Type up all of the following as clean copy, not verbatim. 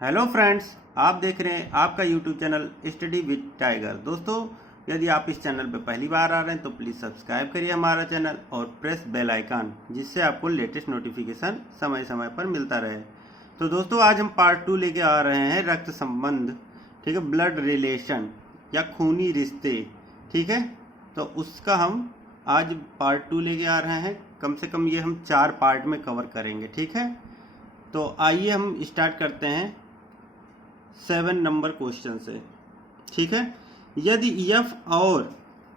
Hello friends, आप देख रहे हैं आपका YouTube channel study with tiger. दोस्तों, यदि आप इस चैनल पर पहली बार आ रहे हैं तो प्लीज़ सब्सक्राइब करिए हमारा चैनल और प्रेस बेल आइकन, जिससे आपको लेटेस्ट नोटिफिकेशन समय समय पर मिलता रहे। तो दोस्तों, आज हम पार्ट 2 लेके आ रहे हैं रक्त संबंध, ठीक है, ब्लड रिलेशन या खूनी रिश्ते, ठीक है। तो उसका हम आज पार्ट 2 लेके आ रहे हैं। कम से कम ये हम 4 पार्ट में कवर करेंगे, ठीक है। तो आइए हम स्टार्ट करते हैं 7 नंबर क्वेश्चन से, ठीक है। यदि एफ और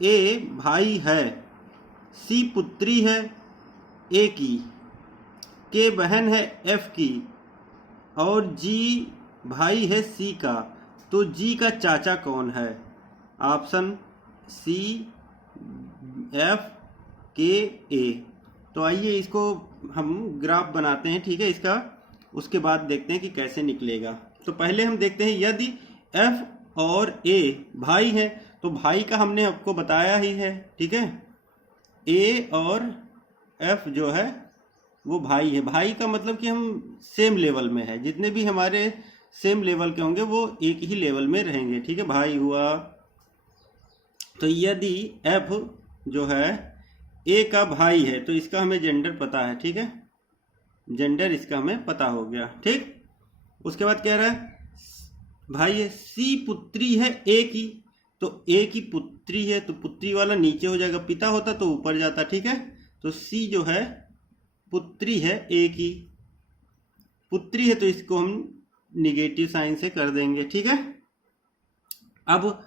ए भाई है, सी पुत्री है ए की, के बहन है एफ की और जी भाई है सी का, तो जी का चाचा कौन है? ऑप्शन सी, एफ, के, ए। तो आइए इसको हम ग्राफ बनाते हैं, ठीक है, इसका। उसके बाद देखते हैं कि कैसे निकलेगा। तो पहले हम देखते हैं, यदि एफ और ए भाई हैं तो भाई का हमने आपको बताया ही है, ठीक है। ए और एफ जो है वो भाई है। भाई का मतलब कि हम सेम लेवल में है, जितने भी हमारे सेम लेवल के होंगे वो एक ही लेवल में रहेंगे, ठीक है, भाई हुआ। तो यदि एफ जो है ए का भाई है तो इसका हमें जेंडर पता है, ठीक है, जेंडर इसका हमें पता हो गया, ठीक। उसके बाद कह रहा है भाई है, सी पुत्री है ए की, तो ए की पुत्री है तो पुत्री वाला नीचे हो जाएगा, पिता होता तो ऊपर जाता, ठीक है। तो सी जो है पुत्री है ए की, पुत्री है तो इसको हम निगेटिव साइन से कर देंगे, ठीक है। अब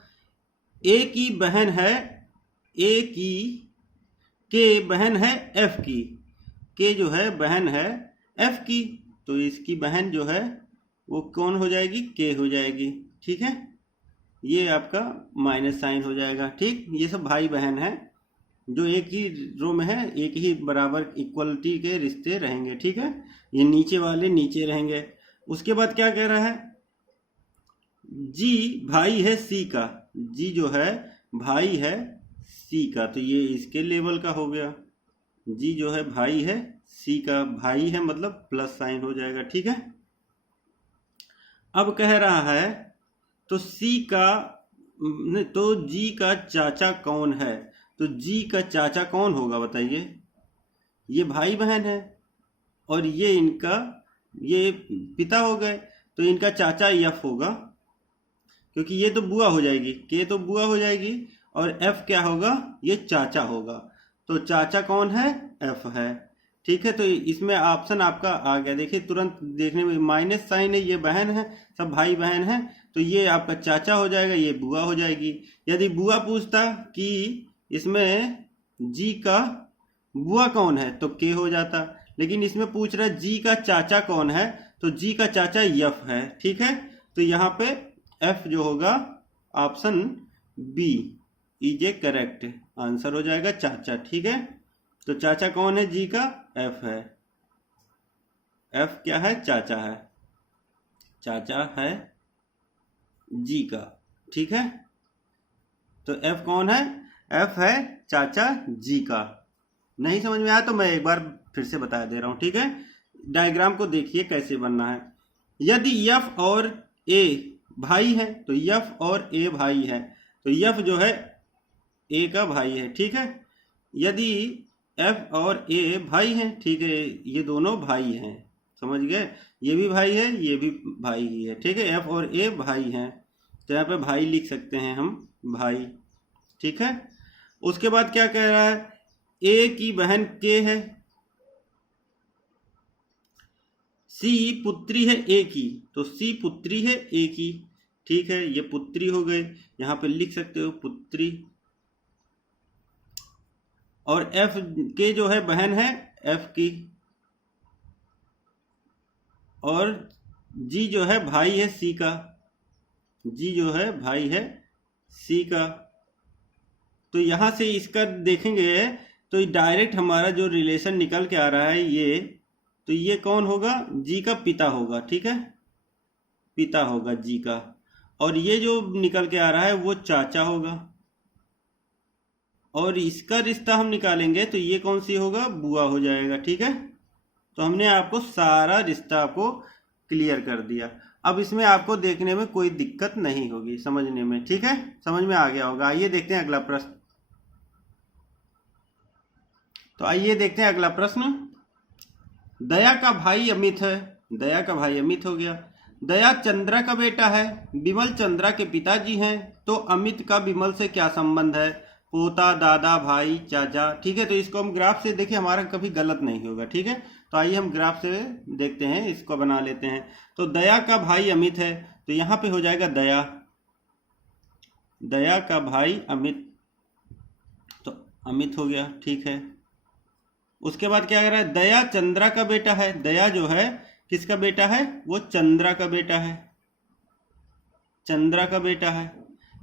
ए की बहन है, ए की के बहन है एफ की, के जो है बहन है एफ की, तो इसकी बहन जो है वो कौन हो जाएगी? के हो जाएगी, ठीक है। ये आपका माइनस साइन हो जाएगा, ठीक। ये सब भाई बहन है जो एक ही रो में है, एक ही बराबर इक्वलिटी के रिश्ते रहेंगे, ठीक है। ये नीचे वाले नीचे रहेंगे। उसके बाद क्या कह रहा है? जी भाई है सी का, जी जो है भाई है सी का, तो ये इसके लेवल का हो गया। जी जो है भाई है सी का, भाई है मतलब प्लस साइन हो जाएगा, ठीक है। अब कह रहा है तो सी का तो जी का चाचा कौन है? तो जी का चाचा कौन होगा बताइए? ये भाई बहन है और ये इनका ये पिता हो गए, तो इनका चाचा एफ होगा, क्योंकि ये तो बुआ हो जाएगी, के तो बुआ हो जाएगी और एफ क्या होगा? ये चाचा होगा। तो चाचा कौन है? एफ है, ठीक है। तो इसमें ऑप्शन आपका आ गया, देखिए तुरंत देखने में माइनस साइन है, ये बहन है, सब भाई बहन है, तो ये आपका चाचा हो जाएगा, ये बुआ हो जाएगी। यदि बुआ पूछता कि इसमें जी का बुआ कौन है तो के हो जाता, लेकिन इसमें पूछ रहा है जी का चाचा कौन है, तो जी का चाचा एफ है, ठीक है। तो यहाँ पे एफ जो होगा option B is a correct answer हो जाएगा, चाचा, ठीक है। तो चाचा कौन है? जी का एफ है, एफ क्या है? चाचा है, चाचा है जी का, ठीक है। तो एफ कौन है? एफ है चाचा जी का। नहीं समझ में आया तो मैं एक बार फिर से बता दे रहा हूं, ठीक है। डायग्राम को देखिए कैसे बनना है। यदि एफ और ए भाई है तो एफ और ए भाई है, तो एफ जो है ए का भाई है, ठीक है। यदि एफ और ए भाई हैं, ठीक है, ये दोनों भाई हैं, समझ गए, ये भी भाई है ये भी भाई ही है, ठीक है। एफ और ए भाई हैं तो यहाँ पे भाई लिख सकते हैं हम, भाई, ठीक है। उसके बाद क्या कह रहा है? ए की बहन के है, सी पुत्री है ए की, तो सी पुत्री है ए की, ठीक है, ये पुत्री हो गए, यहाँ पे लिख सकते हो पुत्री। और एफ के जो है बहन है एफ की, और जी जो है भाई है सी का, जी जो है भाई है सी का। तो यहां से इसका देखेंगे तो डायरेक्ट हमारा जो रिलेशन निकल के आ रहा है ये, तो ये कौन होगा? जी का पिता होगा, ठीक है, पिता होगा जी का। और ये जो निकल के आ रहा है वो चाचा होगा, और इसका रिश्ता हम निकालेंगे तो ये कौन सी होगा? बुआ हो जाएगा, ठीक है। तो हमने आपको सारा रिश्ता आपको क्लियर कर दिया। अब इसमें आपको देखने में कोई दिक्कत नहीं होगी, समझने में, ठीक है, समझ में आ गया होगा। आइए देखते हैं अगला प्रश्न। तो आइए देखते हैं अगला प्रश्न। दया का भाई अमित है, दया का भाई अमित हो गया। दया चंद्रा का बेटा है, विमल चंद्रा के पिताजी हैं, तो अमित का विमल से क्या संबंध है? पोता, दादा, भाई, चाचा, ठीक है। तो इसको हम ग्राफ से देखिए, हमारा कभी गलत नहीं होगा, ठीक है। तो आइए हम ग्राफ से देखते हैं, इसको बना लेते हैं। तो दया का भाई अमित है, तो यहाँ पे हो जाएगा दया, दया का भाई अमित, तो अमित हो गया, ठीक है। उसके बाद क्या कह रहा है? दया चंद्रा का बेटा है, दया जो है किसका बेटा है? वो चंद्रा का बेटा है, चंद्रा का बेटा है।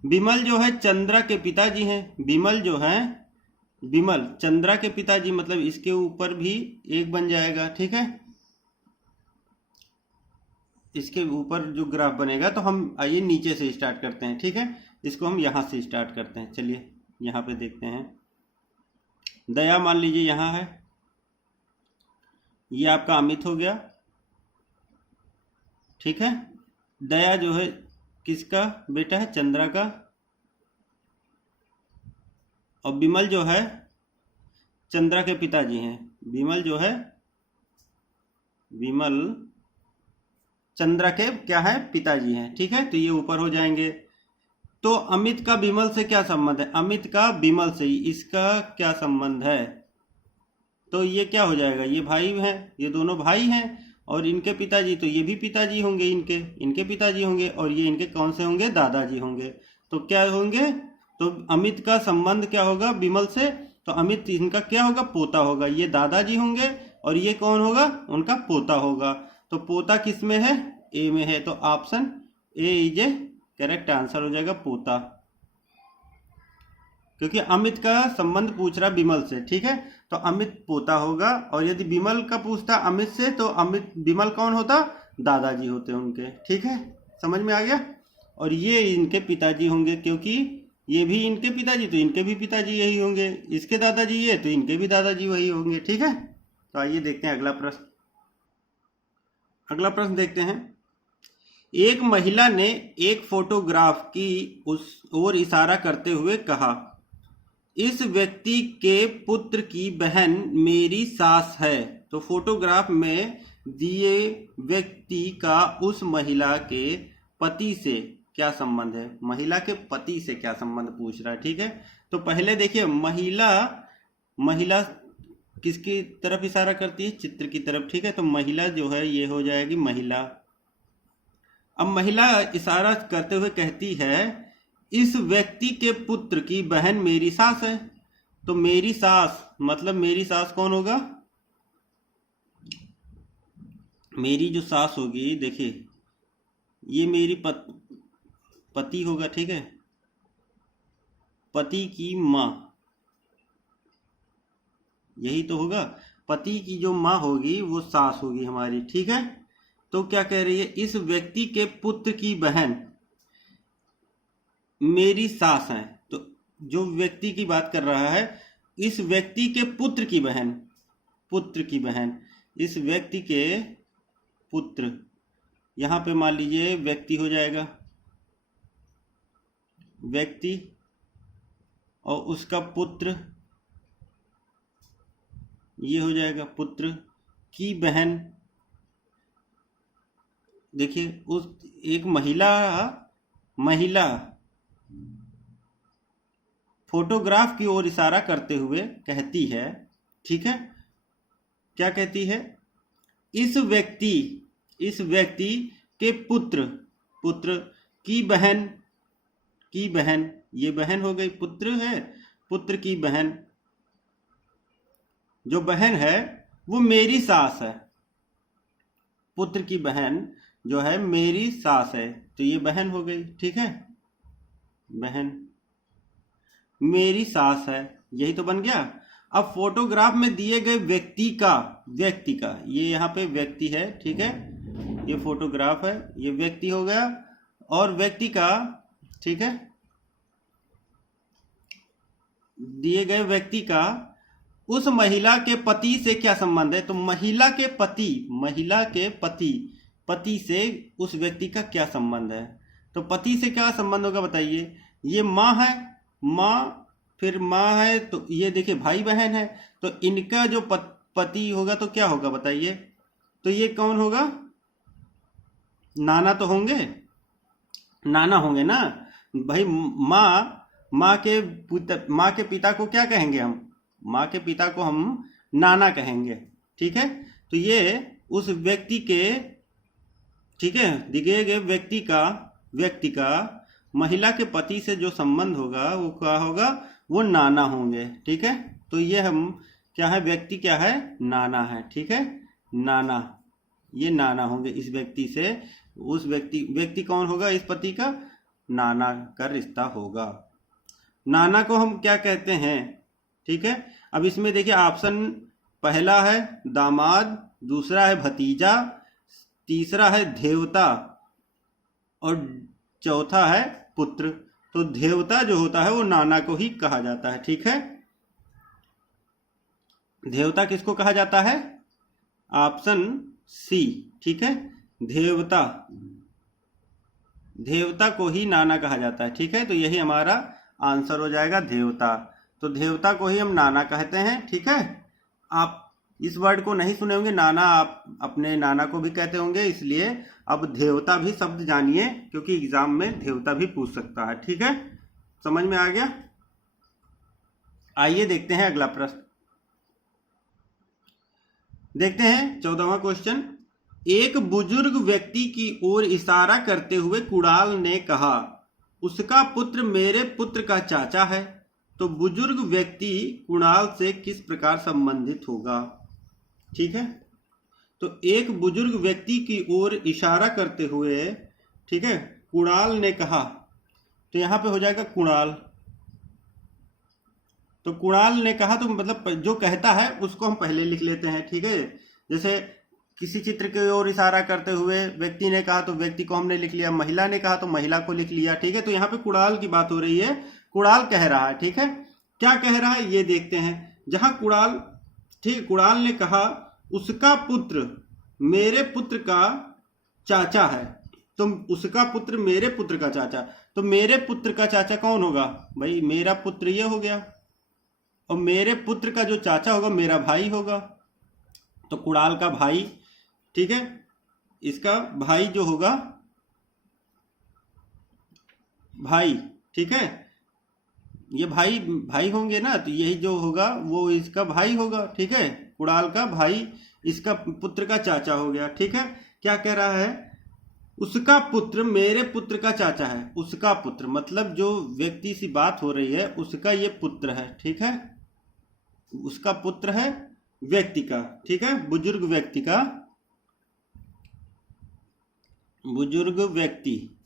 विमल जो है चंद्रा के पिताजी हैं, विमल जो है, विमल चंद्रा के पिताजी, मतलब इसके ऊपर भी एक बन जाएगा, ठीक है। इसके ऊपर जो ग्राफ बनेगा, तो हम आइए नीचे से स्टार्ट करते हैं, ठीक है। इसको हम यहां से स्टार्ट करते हैं। चलिए यहां पे देखते हैं। दया मान लीजिए यहां है, ये आपका अमित हो गया, ठीक है। दया जो है किसका बेटा है? चंद्रा का। और विमल जो है चंद्रा के पिताजी हैं, विमल जो है, विमल चंद्रा के क्या है? पिताजी हैं, ठीक है। तो ये ऊपर हो जाएंगे। तो अमित का विमल से क्या संबंध है? अमित का विमल से इसका क्या संबंध है? तो ये क्या हो जाएगा? ये भाई हैं, ये दोनों भाई हैं, और इनके पिताजी, तो ये भी पिताजी होंगे, इनके पिताजी होंगे, और ये इनके कौन से होंगे? दादाजी होंगे। तो क्या होंगे? तो अमित का संबंध क्या होगा विमल से? तो अमित इनका क्या होगा? पोता होगा। ये दादाजी होंगे, और ये कौन होगा? उनका पोता होगा। तो पोता किस में है? ए में है। तो option A is a correct answer हो जाएगा, पोता, क्योंकि अमित का संबंध पूछ रहा विमल से, ठीक है। तो अमित पोता होगा, और यदि विमल का पूछता अमित से, तो अमित विमल कौन होता? दादाजी होते उनके, ठीक है, समझ में आ गया। और ये इनके पिताजी होंगे, क्योंकि ये भी इनके पिताजी, तो इनके भी पिताजी यही होंगे, इसके दादाजी ये, तो इनके भी दादाजी वही होंगे, ठीक है। तो आइए देखते हैं अगला प्रश्न। अगला प्रश्न देखते हैं। एक महिला ने एक फोटोग्राफ की उस ओर इशारा करते हुए कहा, इस व्यक्ति के पुत्र की बहन मेरी सास है। तो फोटोग्राफ में दिए व्यक्ति का उस महिला के पति से क्या संबंध है? महिला के पति से क्या संबंध पूछ रहा है, ठीक है। तो पहले देखिए, महिला किसकी तरफ इशारा करती है? चित्र की तरफ, ठीक है। तो महिला जो है ये हो जाएगी महिला। अब महिला इशारा करते हुए कहती है, इस व्यक्ति के पुत्र की बहन मेरी सास है। तो मेरी सास मतलब मेरी सास कौन होगा? मेरी जो सास होगी, देखिए ये मेरी पति होगा, ठीक है। पति की माँ, यही तो होगा। पति की जो माँ होगी वो सास होगी हमारी, ठीक है। तो क्या कह रही है? इस व्यक्ति के पुत्र की बहन मेरी सास है। तो जो व्यक्ति की बात कर रहा है, इस व्यक्ति के पुत्र की बहन, पुत्र की बहन, इस व्यक्ति के पुत्र, यहां पे मान लीजिए व्यक्ति हो जाएगा, व्यक्ति, और उसका पुत्र ये हो जाएगा पुत्र की बहन। देखिए उस एक महिला फोटोग्राफ की ओर इशारा करते हुए कहती है, ठीक है। क्या कहती है? इस व्यक्ति के पुत्र की बहन, ये बहन हो गई, पुत्र है, पुत्र की बहन, जो बहन है वो मेरी सास है। पुत्र की बहन जो है मेरी सास है, तो ये बहन हो गई, ठीक है। बहन मेरी सास है, यही तो बन गया। अब फोटोग्राफ में दिए गए व्यक्ति का ये यहाँ पे व्यक्ति है, ठीक है। ये फोटोग्राफ है, ये व्यक्ति हो गया, और व्यक्ति का, ठीक है, दिए गए व्यक्ति का उस महिला के पति से क्या संबंध है? तो महिला के पति पति से उस व्यक्ति का क्या संबंध है। तो पति से क्या संबंध होगा बताइए। ये माँ है, माँ फिर माँ है, तो ये देखिए भाई बहन है, तो इनका जो पति होगा तो क्या होगा बताइए। तो ये कौन होगा, नाना तो होंगे, नाना होंगे ना भाई। माँ के पिता को क्या कहेंगे हम, माँ के पिता को हम नाना कहेंगे, ठीक है। तो ये उस व्यक्ति के, ठीक है, दिए गए व्यक्ति का महिला के पति से जो संबंध होगा वो क्या होगा, वो नाना होंगे, ठीक है। तो ये हम क्या है, व्यक्ति क्या है, नाना है, ठीक है, नाना, ये नाना होंगे इस व्यक्ति से। उस व्यक्ति कौन होगा, इस पति का नाना का रिश्ता होगा। नाना को हम क्या कहते हैं, ठीक है। अब इसमें देखिए ऑप्शन पहला है दामाद, दूसरा है भतीजा, तीसरा है देवता और चौथा है पुत्र। तो देवता जो होता है वो नाना को ही कहा जाता है, ठीक है। देवता किसको कहा जाता है, ऑप्शन सी, ठीक है, देवता को ही नाना कहा जाता है, ठीक है। तो यही हमारा आंसर हो जाएगा, देवता। तो देवता को ही हम नाना कहते हैं, ठीक है। आप इस वर्ड को नहीं सुने होंगे, नाना आप अपने नाना को भी कहते होंगे, इसलिए अब देवता भी शब्द जानिए, क्योंकि एग्जाम में देवता भी पूछ सकता है, ठीक है। समझ में आ गया। आइए देखते हैं अगला प्रश्न। देखते हैं 14वां क्वेश्चन। एक बुजुर्ग व्यक्ति की ओर इशारा करते हुए कुणाल ने कहा, उसका पुत्र मेरे पुत्र का चाचा है। तो बुजुर्ग व्यक्ति कुणाल से किस प्रकार संबंधित होगा, ठीक है। तो एक बुजुर्ग व्यक्ति की ओर इशारा करते हुए, ठीक है, कुणाल ने कहा, तो यहां पे हो जाएगा कुणाल। तो कुणाल ने कहा, तो मतलब जो कहता है उसको हम पहले लिख लेते हैं, ठीक है। जैसे किसी चित्र की ओर इशारा करते हुए व्यक्ति ने कहा तो व्यक्ति को हमने लिख लिया, महिला ने कहा तो महिला को लिख लिया, ठीक है। तो यहाँ पे कुणाल की बात हो रही है, कुणाल कह रहा है, ठीक है। क्या कह रहा है ये देखते हैं। जहां कुणाल, ठीक, कुणाल ने कहा उसका पुत्र मेरे पुत्र का चाचा है, तो उसका पुत्र मेरे पुत्र का चाचा, तो मेरे पुत्र का चाचा कौन होगा भाई, मेरा पुत्र ये हो गया, और मेरे पुत्र का जो चाचा होगा मेरा भाई होगा। तो कुणाल का भाई, ठीक है, इसका भाई जो होगा, भाई, ठीक है, ये भाई होंगे ना, तो यही जो होगा वो इसका भाई होगा, ठीक है। कुणाल का भाई इसका पुत्र का चाचा हो गया, ठीक है। क्या कह रहा है, उसका पुत्र मेरे पुत्र का चाचा है। उसका पुत्र मतलब जो व्यक्ति से बात हो रही है उसका ये पुत्र है, ठीक है, उसका पुत्र है व्यक्ति का, ठीक है, बुजुर्ग व्यक्ति का, बुजुर्ग व्यक्ति।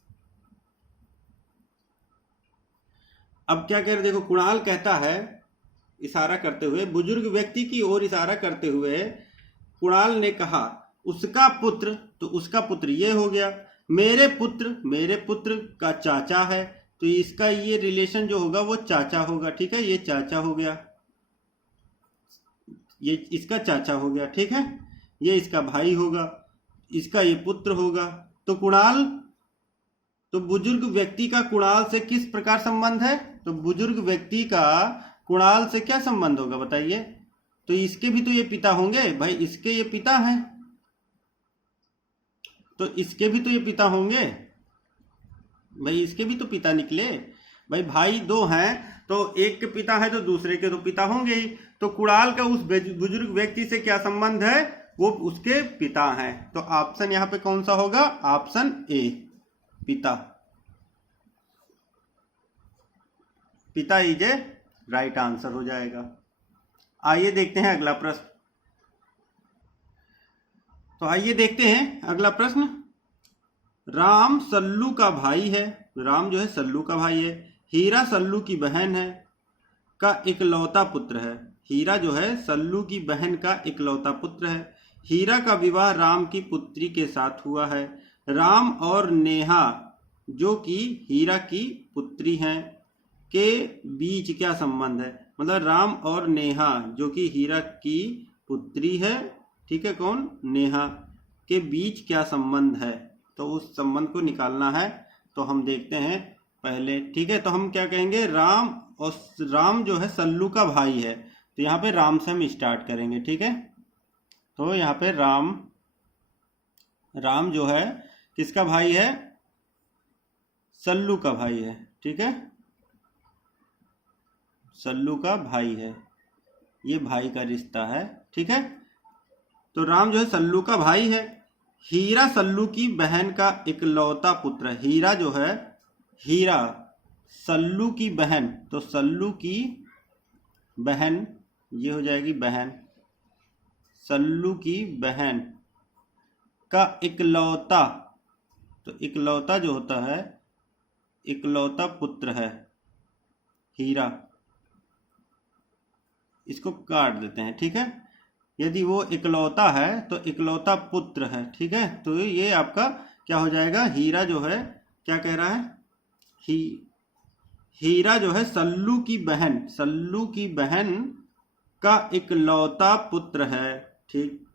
अब क्या कह रहे, देखो कुणाल कहता है इशारा करते हुए, बुजुर्ग व्यक्ति की ओर इशारा करते हुए कुणाल ने कहा उसका पुत्र, तो उसका पुत्र ये हो गया, मेरे पुत्र का चाचा है, तो इसका ये रिलेशन जो होगा वो चाचा होगा, ठीक है, ये चाचा हो गया, ये इसका चाचा हो गया, ठीक है, ये इसका भाई होगा, इसका ये पुत्र होगा। तो कुणाल, तो बुजुर्ग व्यक्ति का कुणाल से किस प्रकार संबंध है, तो बुजुर्ग व्यक्ति का कुणाल से क्या संबंध होगा बताइए। तो इसके भी तो ये पिता होंगे भाई, इसके ये पिता हैं, तो इसके भी तो ये पिता होंगे भाई, इसके भी तो पिता निकले भाई। भाई दो हैं तो एक के पिता है तो दूसरे के तो पिता होंगे ही। तो कुणाल का उस बुजुर्ग व्यक्ति से क्या संबंध है, वो उसके पिता हैं। तो ऑप्शन यहाँ पे कौन सा होगा, ऑप्शन ए, पिता। पिता इज ए राइट आंसर हो जाएगा। आइए देखते हैं अगला प्रश्न। तो आइए देखते हैं अगला प्रश्न। राम सल्लू का भाई है, राम जो है सल्लू का भाई है, हीरा सल्लू की बहन है, का इकलौता पुत्र है। हीरा जो है सल्लू की बहन का इकलौता पुत्र है। हीरा का विवाह राम की पुत्री के साथ हुआ है। राम और नेहा जो कि हीरा की पुत्री हैं के बीच क्या संबंध है, मतलब राम और नेहा जो कि हीरा की पुत्री है, ठीक है, कौन, नेहा, के बीच क्या संबंध है, तो उस संबंध को निकालना है। तो हम देखते हैं पहले, ठीक है। तो हम क्या कहेंगे, राम, और राम जो है सल्लू का भाई है, तो यहाँ पे राम से हम स्टार्ट करेंगे, ठीक है। तो यहाँ पे राम, राम जो है किसका भाई है, सल्लू का भाई है, ठीक है, सल्लू का भाई है, ये भाई का रिश्ता है, ठीक है। तो राम जो है सल्लू का भाई है। हीरा सल्लू की बहन का इकलौता पुत्र है। हीरा जो है, हीरा सल्लू की बहन, तो सल्लू की बहन, ये हो जाएगी बहन, सल्लू की बहन का इकलौता, तो इकलौता जो होता है, इकलौता पुत्र है हीरा, इसको काट देते हैं, ठीक है। यदि वो इकलौता है तो इकलौता पुत्र है, ठीक है। तो ये आपका क्या हो जाएगा, हीरा जो है, क्या कह रहा है, हीरा जो है सल्लू की बहन, सल्लू की बहन का इकलौता पुत्र है, ठीक।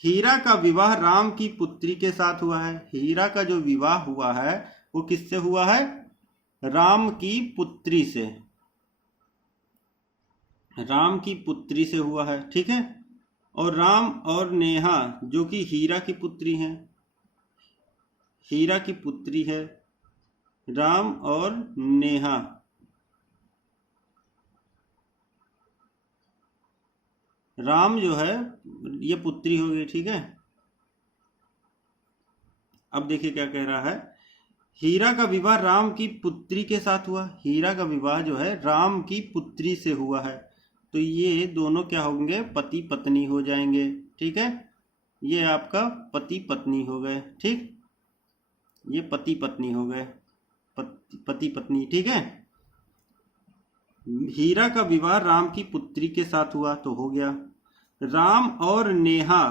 हीरा का विवाह राम की पुत्री के साथ हुआ है। हीरा का जो विवाह हुआ है वो किससे हुआ है, राम की पुत्री से, राम की पुत्री से हुआ है, ठीक है। और राम और नेहा जो कि हीरा की पुत्री हैं, हीरा की पुत्री है, राम और नेहा, राम जो है ये पुत्री हो गई, ठीक है। अब देखिए क्या कह रहा है, हीरा का विवाह राम की पुत्री के साथ हुआ। हीरा का विवाह जो है राम की पुत्री से हुआ है, तो ये दोनों क्या होंगे, पति पत्नी हो जाएंगे, ठीक है। ये आपका पति पत्नी हो गए, ठीक, ये पति पत्नी हो गए, पति पत्नी, ठीक है। हीरा का विवाह राम की पुत्री के साथ हुआ, तो हो गया। राम और नेहा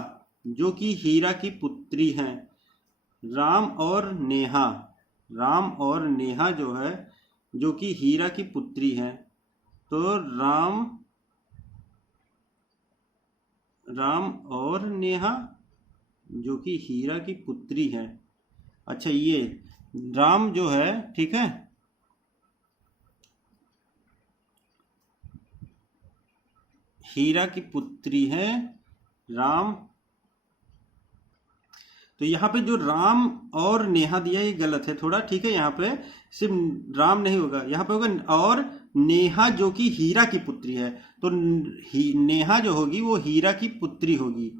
जो कि हीरा की पुत्री हैं, राम और नेहा, राम और नेहा जो है जो कि हीरा की पुत्री है, तो राम और नेहा जो कि हीरा की पुत्री है। अच्छा, ये राम जो है, ठीक है, हीरा की पुत्री है राम, तो यहाँ पे जो राम और नेहा दिया ये गलत है थोड़ा, ठीक है। यहाँ पे सिर्फ राम नहीं होगा, यहाँ पे होगा और नेहा जो कि हीरा की पुत्री है, तो नेहा जो होगी वो हीरा की पुत्री होगी,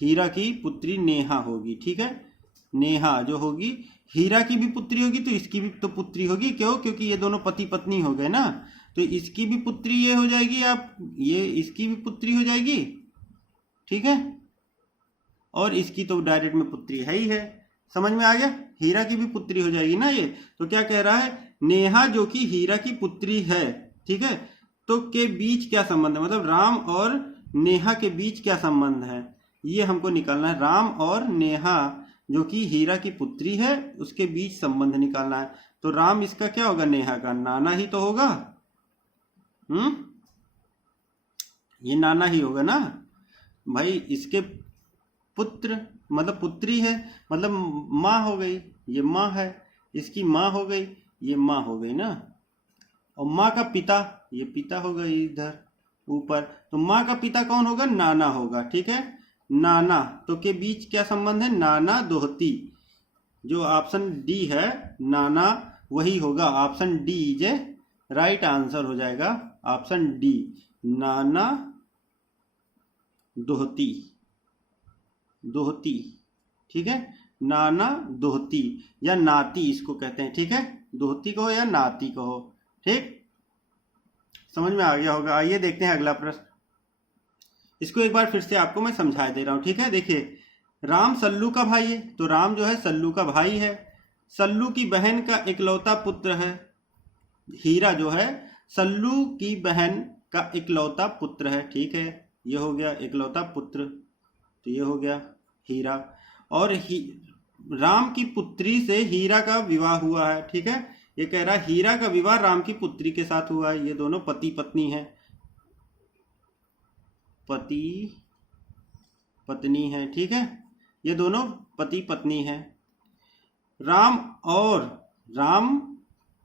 हीरा की पुत्री नेहा होगी, ठीक है। नेहा जो होगी हीरा की भी पुत्री होगी, तो इसकी भी तो पुत्री होगी, क्यों, क्योंकि ये दोनों पति पत्नी हो गए ना, तो इसकी भी पुत्री ये हो जाएगी, आप ये इसकी भी पुत्री हो जाएगी, ठीक है। और इसकी तो डायरेक्ट में पुत्री है ही है, समझ में आ गया, हीरा की भी पुत्री हो जाएगी ना ये। तो क्या कह रहा है, नेहा जो कि हीरा की पुत्री है, ठीक है, तो के बीच क्या संबंध है, मतलब राम और नेहा के बीच क्या संबंध है, ये हमको निकालना है। राम और नेहा जो कि हीरा की पुत्री है उसके बीच संबंध निकालना है। तो राम इसका क्या होगा, नेहा का नाना ही तो होगा, ये नाना ही होगा ना भाई। इसके पुत्र मतलब पुत्री है, मतलब माँ हो गई, ये माँ है, इसकी माँ हो गई, ये माँ हो गई ना। और माँ का पिता, ये पिता हो गई इधर ऊपर, तो माँ का पिता कौन होगा, नाना होगा, ठीक है, नाना। तो के बीच क्या संबंध है, नाना दोहती, जो ऑप्शन डी है नाना वही होगा, option D is right answer हो जाएगा, ऑप्शन डी, नाना दोहती, दोहती, ठीक है, नाना दोहती या नाती इसको कहते हैं, ठीक है, दोहती कहो या नाती कहो, ठीक, समझ में आ गया होगा। आइए देखते हैं अगला प्रश्न, इसको एक बार फिर से आपको मैं समझा दे रहा हूं, ठीक है। देखिए, राम सल्लू का भाई है, तो राम जो है सल्लू का भाई है, सल्लू की बहन का इकलौता पुत्र है, हीरा जो है सल्लू की बहन का इकलौता पुत्र है, ठीक है, ये हो गया इकलौता पुत्र, तो ये हो गया हीरा। और राम की पुत्री से हीरा का विवाह हुआ है, ठीक है, ये कह रहा है हीरा का विवाह राम की पुत्री के साथ हुआ है, ये दोनों पति पत्नी हैं, पति पत्नी है, ठीक है। ये दोनों पति पत्नी हैं। राम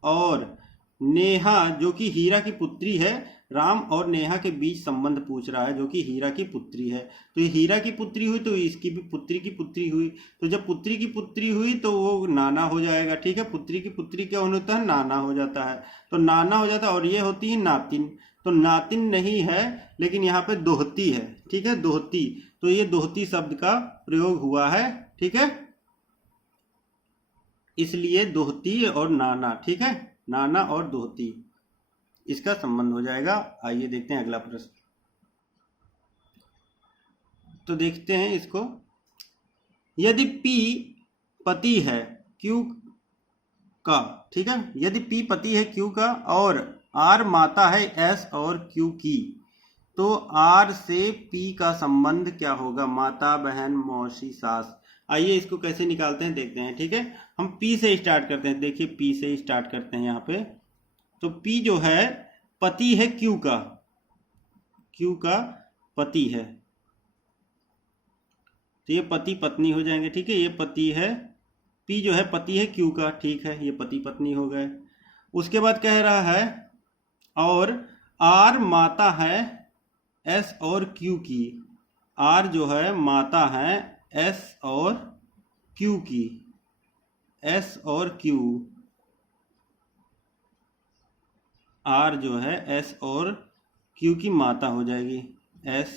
और नेहा जो कि हीरा की पुत्री है, राम और नेहा के बीच संबंध पूछ रहा है जो कि हीरा की पुत्री है। तो ये हीरा की पुत्री हुई तो इसकी भी पुत्री की पुत्री हुई, तो जब पुत्री की पुत्री हुई तो वो नाना हो जाएगा। ठीक है, पुत्री की पुत्री क्या होता है, नाना हो जाता है। तो नाना हो जाता है और ये होती है नातिन। तो नातिन नहीं है लेकिन यहाँ पे दोहती है। ठीक है, दोहती, तो ये दोहती शब्द का प्रयोग हुआ है। ठीक है, इसलिए दोहती और नाना। ठीक है, नाना और दोहती इसका संबंध हो जाएगा। आइए देखते हैं अगला प्रश्न। तो देखते हैं इसको। यदि P पति है Q का, ठीक है, यदि P पति है Q का और R माता है S और Q की, तो R से P का संबंध क्या होगा? माता, बहन, मौसी, सास। आइए इसको कैसे निकालते हैं देखते हैं। ठीक है, हम P से स्टार्ट करते हैं। देखिए P से स्टार्ट करते हैं यहाँ पे। तो P जो है पति है Q का, Q का पति है, तो ये पति पत्नी हो जाएंगे। ठीक है, ये पति है, P जो है पति है Q का। ठीक है, ये पति पत्नी हो गए। उसके बाद कह रहा है और R माता है S और Q की। R जो है माता है S और Q की, S और Q, R जो है S और Q की माता हो जाएगी, S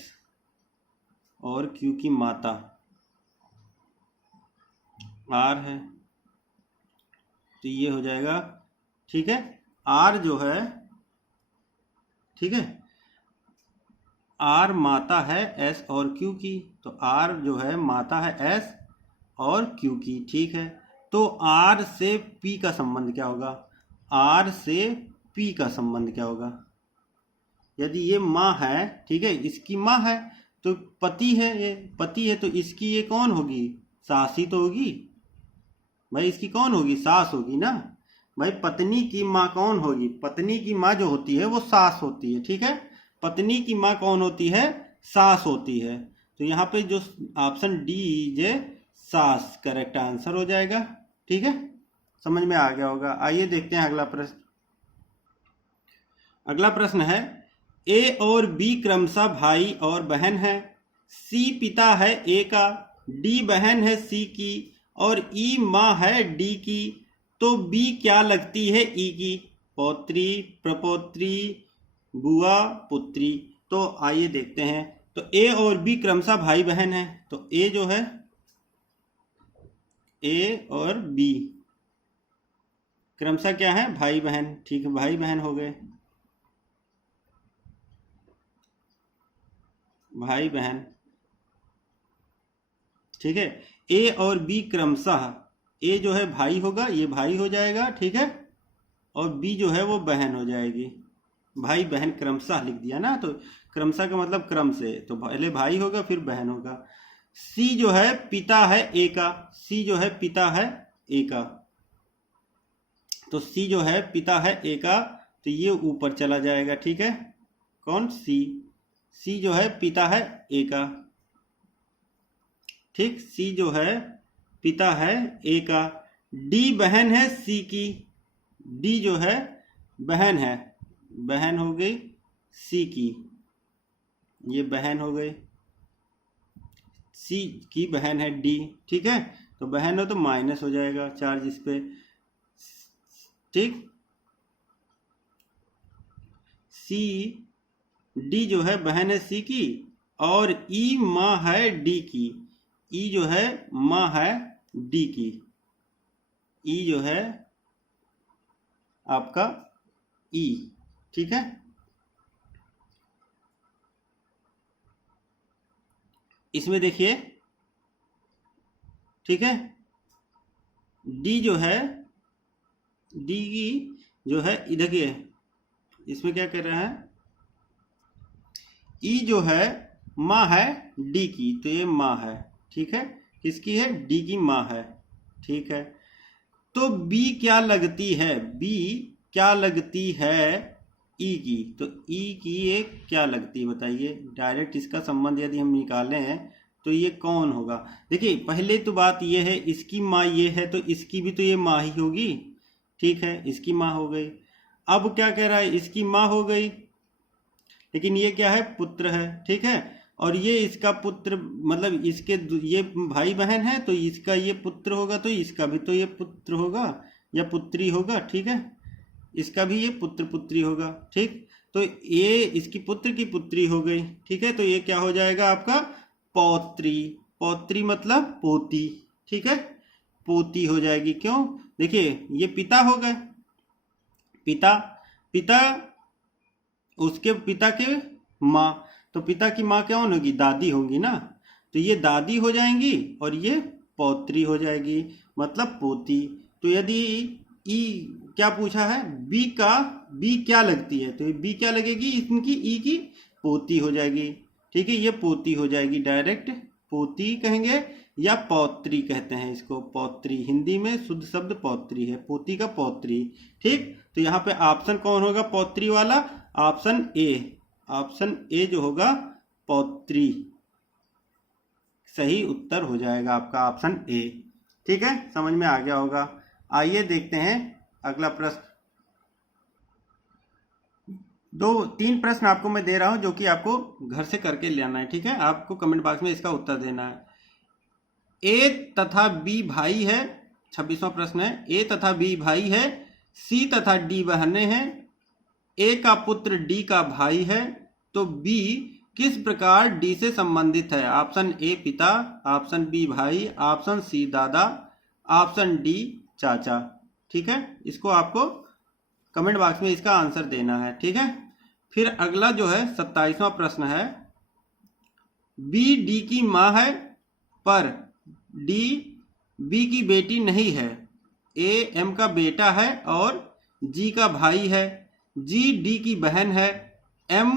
और Q की माता R है, तो ये हो जाएगा। ठीक है, R जो है, ठीक है, R माता है S और Q की, तो R जो है माता है S और Q की। ठीक है, तो R से P का संबंध क्या होगा? R से P का संबंध क्या होगा? यदि ये माँ है, ठीक है, इसकी माँ है, तो पति है, ये पति है, तो इसकी ये कौन होगी? सास ही तो होगी भाई। इसकी कौन होगी? सास होगी ना भाई। पत्नी की माँ कौन होगी? पत्नी की माँ जो होती है वो सास होती है। ठीक है, पत्नी की माँ कौन होती है? सास होती है। तो यहाँ पे जो ऑप्शन डी जे सास करेक्ट आंसर हो जाएगा। ठीक है, समझ में आ गया होगा। आइए देखते हैं अगला प्रश्न। अगला प्रश्न है, ए और बी क्रमशः भाई और बहन है, सी पिता है ए का, डी बहन है सी की और ई माँ है डी की, तो बी क्या लगती है ई की? पौत्री, प्रपौत्री, बुआ, पुत्री। तो आइए देखते हैं। तो ए और बी क्रमशः भाई बहन है, तो ए जो है, ए और बी क्रमशः क्या है? भाई बहन। ठीक है, भाई बहन हो गए, भाई बहन। ठीक है, ए और बी क्रमशः, ए जो है भाई होगा, ये भाई हो जाएगा। ठीक है, और बी जो है वो बहन हो जाएगी। भाई बहन क्रमशः लिख दिया ना, तो क्रमशः का मतलब क्रम से, तो पहले भाई होगा फिर बहन होगा। सी जो है पिता है ए का, सी जो है पिता है ए का, तो सी जो है पिता है ए का, तो ये ऊपर चला जाएगा। ठीक है, कौन? सी। सी जो है पिता है ए का। ठीक, सी जो है पिता है ए का। डी बहन है सी की, डी जो है बहन है, बहन हो गई सी की, ये बहन हो गई, सी की बहन है डी। ठीक है, तो बहन हो तो माइनस हो जाएगा चार्ज इस पे। ठीक, सी, डी जो है बहन है सी की और ई माँ है डी की, ई जो है माँ है डी की, ई जो है आपका ई। ठीक है, इसमें देखिए, ठीक है, डी जो है, डी की जो है, देखिए इसमें क्या कर रहा है, ई जो है माँ है डी की, तो ये माँ है। ठीक है, किसकी है? डी की माँ है। ठीक है, तो बी क्या लगती है? बी क्या लगती है ई की? तो ई की एक क्या लगती है बताइए। डायरेक्ट इसका संबंध यदि हम निकालें तो ये कौन होगा। देखिए पहले तो बात ये है, इसकी माँ ये है तो इसकी भी तो ये माँ ही होगी, ठीक है, इसकी माँ हो गई। अब क्या कह रहा है, इसकी माँ हो गई, लेकिन ये क्या है, पुत्र है, ठीक है, और ये इसका पुत्र, मतलब इसके ये भाई बहन है तो इसका ये पुत्र होगा, तो इसका भी तो ये पुत्र होगा या पुत्री होगा, ठीक है, इसका भी ये पुत्र पुत्री होगा, ठीक। तो ये इसकी पुत्र की पुत्री हो गई, ठीक है, तो ये क्या हो जाएगा आपका पौत्री। पौत्री मतलब पोती, ठीक है, पोती हो जाएगी। क्यों, देखिए ये पिता हो गए, पिता, पिता उसके पिता के माँ, तो पिता की माँ क्या होगी, दादी होंगी ना, तो ये दादी हो जाएंगी और ये पौत्री हो जाएगी, मतलब पोती। तो यदि ई क्या पूछा है, बी का, बी क्या लगती है, तो बी क्या लगेगी, इनकी ई की पोती हो जाएगी, ठीक है, ये पोती हो जाएगी, डायरेक्ट पोती कहेंगे या पौत्री कहते हैं इसको, पौत्री, हिंदी में शुद्ध शब्द पौत्री है, पोती का पौत्री, ठीक। तो यहाँ पे ऑप्शन कौन होगा पौत्री वाला, ऑप्शन ए, ऑप्शन ए जो होगा पौत्री, सही उत्तर हो जाएगा आपका ऑप्शन ए, ठीक है, समझ में आ गया होगा। आइए देखते हैं अगला प्रश्न। तीन प्रश्न आपको मैं दे रहा हूं जो कि आपको घर से करके ले आना है, ठीक है, आपको कमेंट बॉक्स में इसका उत्तर देना है। ए तथा बी भाई है, 26वां प्रश्न है, ए तथा बी भाई है, सी तथा डी बहनें हैं, ए का पुत्र डी का भाई है, तो बी किस प्रकार डी से संबंधित है। ऑप्शन ए पिता, ऑप्शन बी भाई, ऑप्शन सी दादा, ऑप्शन डी चाचा, ठीक है, इसको आपको कमेंट बॉक्स में इसका आंसर देना है, ठीक है। फिर अगला जो है 27वां प्रश्न है, बी डी की माँ है पर डी बी की बेटी नहीं है, ए एम का बेटा है और जी का भाई है, जी डी की बहन है, एम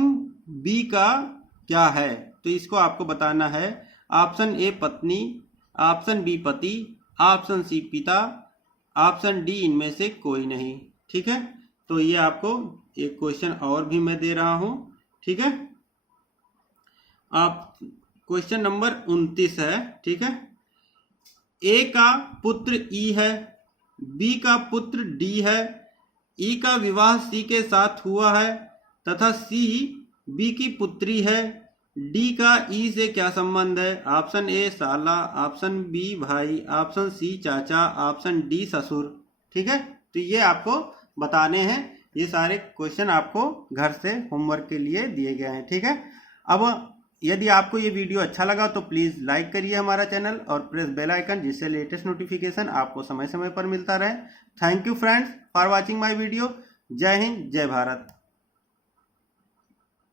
बी का क्या है, तो इसको आपको बताना है। ऑप्शन ए पत्नी, ऑप्शन बी पति, ऑप्शन सी पिता, ऑप्शन डी इनमें से कोई नहीं, ठीक है। तो ये आपको एक क्वेश्चन और भी मैं दे रहा हूं, ठीक है, आप क्वेश्चन नंबर 29 है, ठीक है। ए का पुत्र ई है, बी का पुत्र डी है, ई का विवाह सी के साथ हुआ है तथा सी बी की पुत्री है, डी का ई से क्या संबंध है। ऑप्शन ए साला, ऑप्शन बी भाई, ऑप्शन सी चाचा, ऑप्शन डी ससुर, ठीक है। तो ये आपको बताने हैं, ये सारे क्वेश्चन आपको घर से होमवर्क के लिए दिए गए हैं, ठीक है। अब यदि आपको ये वीडियो अच्छा लगा तो प्लीज़ लाइक करिए हमारा चैनल और प्रेस बेल आइकन, जिससे लेटेस्ट नोटिफिकेशन आपको समय समय पर मिलता रहे। Thank you friends for watching my video. जय हिंद, जय भारत।